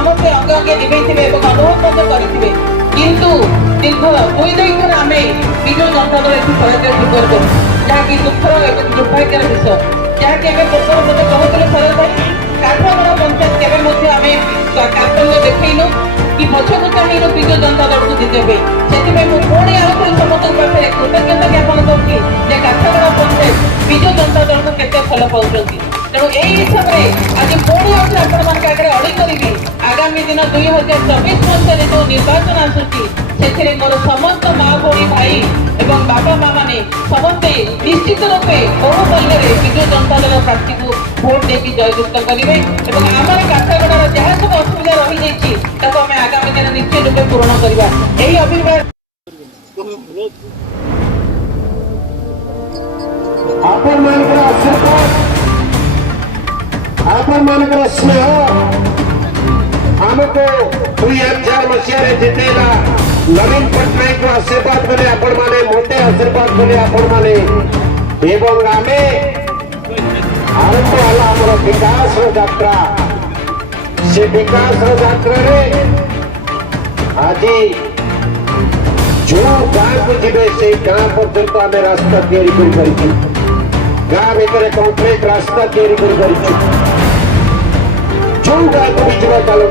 समस्ते अंग अंगे निभे अनुरोध करेंगे किंतु दीर्घ 2 थर आम विजु जनता दल ये शरद स्वीकार करूँ जहाँकि दुखर एक दुर्भाग्यर विषय जहाँकि आम पूर्व मत कहते शरद भाई ठाकुरगढ़ पंचायत केवे कार्तल्य देखनु कि पछकु चाहिए विजु जनता दल को जितेबे से पुणी आउे समस्त पाखे कृतज्ञता ज्ञापन करुँगी ठाकुरगढ़ पंचायत विजु जनता दल को केते फल पाँच तेणु यही हिसाब से आज पुणी आगे अड़ी करी आगामी दिन 2024 मसीह जो निर्वाचन आसूची से मोर समस्त माँ भाई भाई एवं बापा माँ मैंने समस्ते निश्चित रूपे बहुमूल्य विजु जनता दल प्रार्थी को भोट देकी जययुक्त करेंगे आमर काठगड़ार जहाँ सब असुविधा रही जाइए आम आगामी दिन निश्चित रूपे पूरण करवा यही अभिप्राय आपण मानकर स्नेह हमको 2000 मसीह जितेगा नवीन पट्टनायक आशीर्वाद कले आपण माने मोटे आशीर्वाद कले आपण माने एवं आमे आरंभ होला हमर विकास यात्रा से विकास यात्रा रे आज जो गाँव को जीवे से गाँव पर्यंत आम रास्ता तैयारी कर गाँव भितर कंक्रीट रास्ता तैयारी कर जो गाँव को भी जीवा चलो